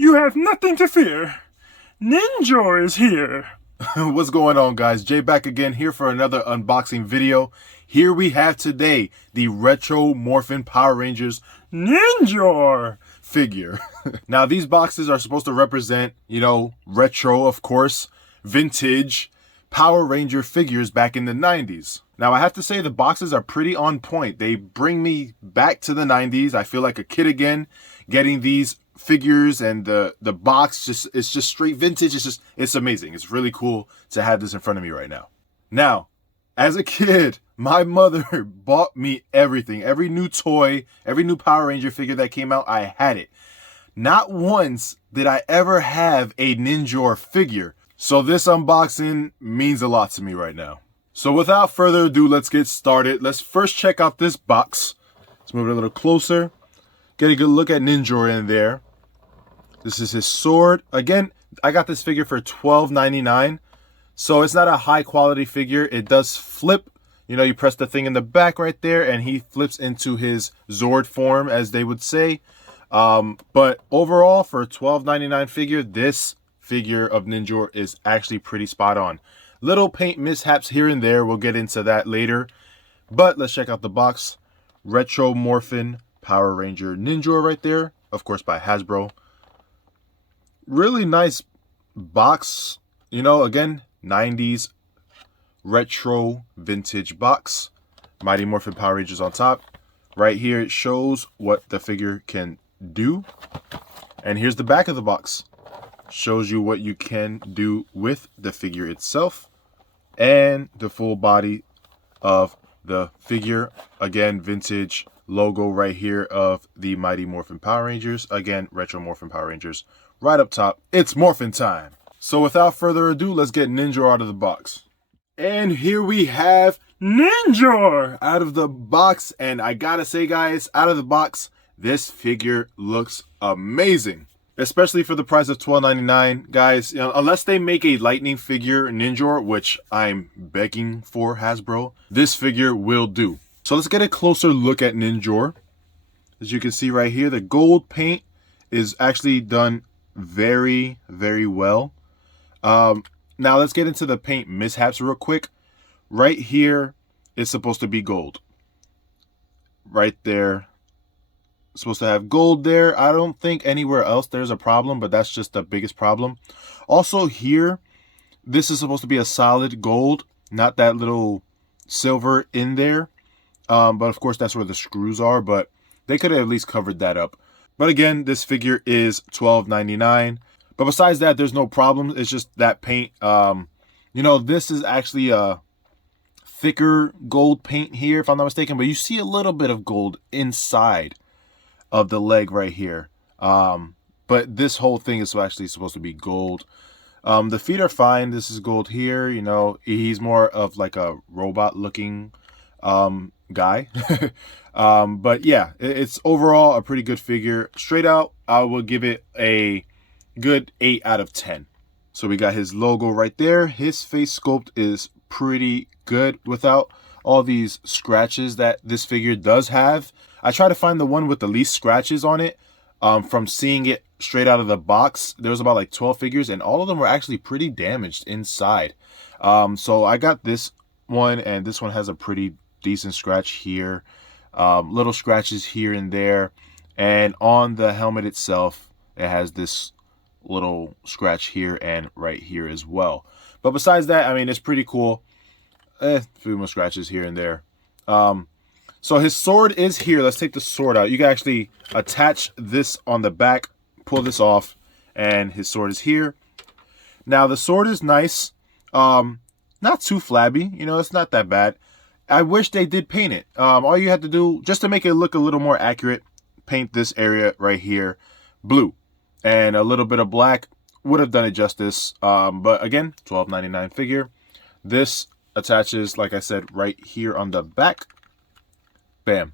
You have nothing to fear. Ninjor is here. What's going on, guys? Jay back again here for another unboxing video. Here we have today the Retro Morphin Power Rangers Ninjor figure. Now, these boxes are supposed to represent, retro, of course, vintage Power Ranger figures back in the 90s. Now, I have to say the boxes are pretty on point. They bring me back to the 90s. I feel like a kid again getting these figures, and the box it's just straight vintage. It's amazing. It's really cool to have this in front of me right now. Now, as a kid, my mother bought me everything. Every new toy, every new Power Ranger figure that came out, I had it. Not once did I ever have a Ninjor figure. So this unboxing means a lot to me right now. So without further ado, let's get started. Let's first check out this box. Let's move it a little closer. Get a good look at Ninjor in there. This is his sword. Again, I got this figure for $12.99. So it's not a high quality figure. It does flip. You press the thing in the back right there and he flips into his Zord form, as they would say. But overall, for a $12.99 figure, this figure of Ninjor is actually pretty spot on. Little paint mishaps here and there. We'll get into that later. But let's check out the box. Retro Morphin Power Ranger Ninjor right there. Of course, by Hasbro. Really nice box. Again, 90s retro vintage box. Mighty Morphin Power Rangers on top. Right here it shows what the figure can do. And here's the back of the box. Shows you what you can do with the figure itself. And the full body of the figure. Again, vintage logo right here of the Mighty Morphin Power Rangers. Again, Retro Morphin Power Rangers. Right up top, it's Morphin time. So without further ado, let's get Ninjor out of the box. And here we have Ninjor out of the box. And I gotta say, guys, out of the box, this figure looks amazing. Especially for the price of $12.99, guys. Unless they make a lightning figure Ninjor, which I'm begging for, Hasbro, this figure will do. So let's get a closer look at Ninjor. As you can see right here, the gold paint is actually done very, very well. Now let's get into the paint mishaps real quick. Right here is supposed to be gold. Right there. Supposed to have gold there. I don't think anywhere else there's a problem, but that's just the biggest problem. Also here, this is supposed to be a solid gold, not that little silver in there. But of course that's where the screws are, but they could have at least covered that up. But again, this figure is $12.99. But besides that, there's no problem. It's just that paint. This is actually a thicker gold paint here, if I'm not mistaken, but you see a little bit of gold inside of the leg right here. But this whole thing is actually supposed to be gold. The feet are fine. This is gold here. He's more of like a robot looking guy. But yeah, it's overall a pretty good figure. Straight out, I will give it a good 8 out of 10. So we got his logo right there. His face sculpt is pretty good without all these scratches that this figure does have. I try to find the one with the least scratches on it. From seeing it straight out of the box, there was about like 12 figures and all of them were actually pretty damaged inside. So I got this one, and this one has a pretty decent scratch here. Little scratches here and there. And on the helmet itself, it has this little scratch here and right here as well. But besides that, I mean, it's pretty cool. A few more scratches here and there. So his sword is here. Let's take the sword out. You can actually attach this on the back, pull this off, and his sword is here. Now the sword is nice. Not too flabby. It's not that bad. I wish they did paint it. All you have to do, just to make it look a little more accurate, paint this area right here blue. And a little bit of black would have done it justice. But again, $12.99 figure. This attaches, like I said, right here on the back. Bam.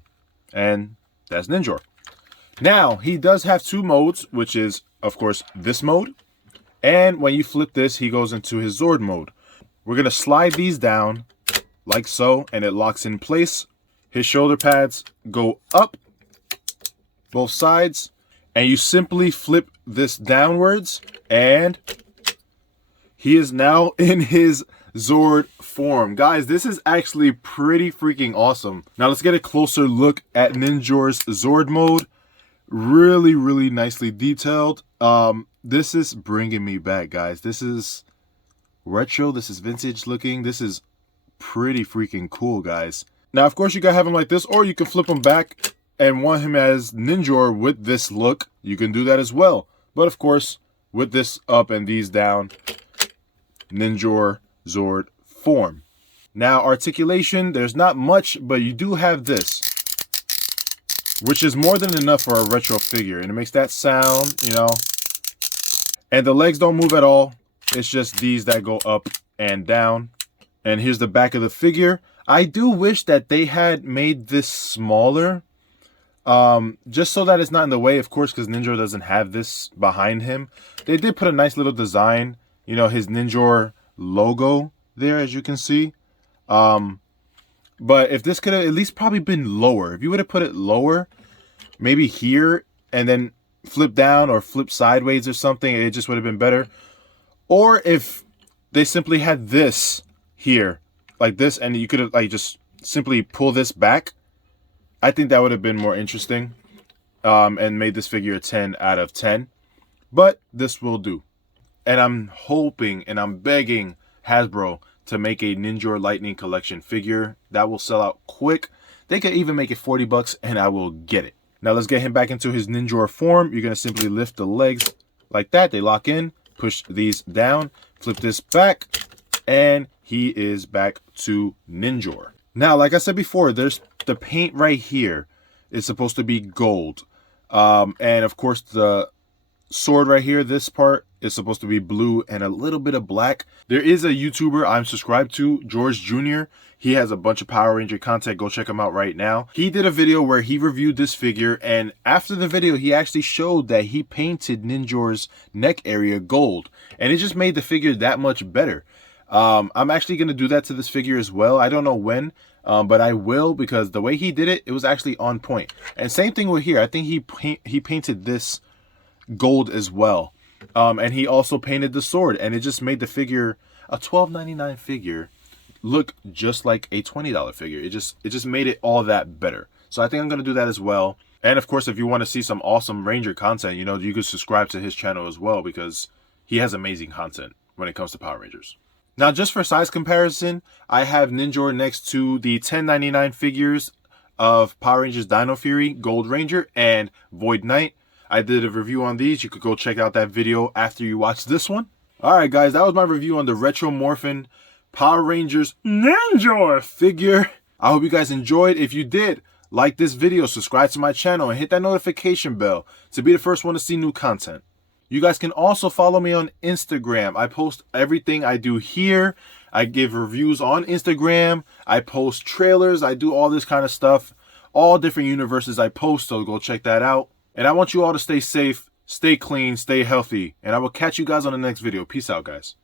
And that's Ninjor. Now, he does have two modes, which is, of course, this mode. And when you flip this, he goes into his Zord mode. We're going to slide these down like so, and it locks in place. His shoulder pads go up both sides, and you simply flip this downwards, and he is now in his Zord form. Guys, this is actually pretty freaking awesome. Now let's get a closer look at Ninjor's Zord mode. Really, really nicely detailed. This is bringing me back, guys. This is retro. This is vintage looking. This is pretty freaking cool, guys. Now, of course, you can have him like this, or you can flip him back and want him as Ninjor with this look. You can do that as well. But of course, with this up and these down, Ninjor Zord form. Now, articulation, there's not much, but you do have this, which is more than enough for a retro figure. And it makes that sound, you know. And the legs don't move at all. It's just these that go up and down. And here's the back of the figure. I do wish that they had made this smaller. Just so that it's not in the way, of course, because Ninjor doesn't have this behind him. They did put a nice little design. You know, his Ninjor logo there, as you can see. But if this could have at least probably been lower. If you would have put it lower, maybe here, and then flip down or flip sideways or something, it just would have been better. Or if they simply had this here, like this, and you could have like just simply pull this back, I think that would have been more interesting, and made this figure a 10 out of 10. But this will do. And I'm hoping and I'm begging Hasbro to make a Ninjor Lightning Collection figure. That will sell out quick. They could even make it 40 bucks and I will get it. Now let's get him back into his Ninjor form. You're going to simply lift the legs like that. They lock in. Push these down. Flip this back. And he is back to Ninjor. Now, like I said before, there's the paint right here is supposed to be gold. And of course, the sword right here, this part, is supposed to be blue and a little bit of black. There is a YouTuber I'm subscribed to, George Jr. He has a bunch of Power Ranger content. Go check him out right now. He did a video where he reviewed this figure, and after the video, he actually showed that he painted Ninjor's neck area gold, and it just made the figure that much better. I'm actually going to do that to this figure as well. I don't know when, but I will, because the way he did it, it was actually on point. And same thing with here. I think he painted this gold as well. And he also painted the sword, and it just made the figure, a $12.99 figure, look just like a $20 figure. It just made it all that better. So I think I'm going to do that as well. And of course, if you want to see some awesome Ranger content, you know, you could subscribe to his channel as well, because he has amazing content when it comes to Power Rangers. Now, just for size comparison, I have Ninjor next to the $10.99 figures of Power Rangers Dino Fury, Gold Ranger, and Void Knight. I did a review on these. You could go check out that video after you watch this one. Alright guys, that was my review on the Retro Morphin Power Rangers Ninjor figure. I hope you guys enjoyed. If you did, like this video, subscribe to my channel, and hit that notification bell to be the first one to see new content. You guys can also follow me on Instagram. I post everything I do here. I give reviews on Instagram. I post trailers. I do all this kind of stuff. All different universes I post, so go check that out. And I want you all to stay safe, stay clean, stay healthy. And I will catch you guys on the next video. Peace out, guys.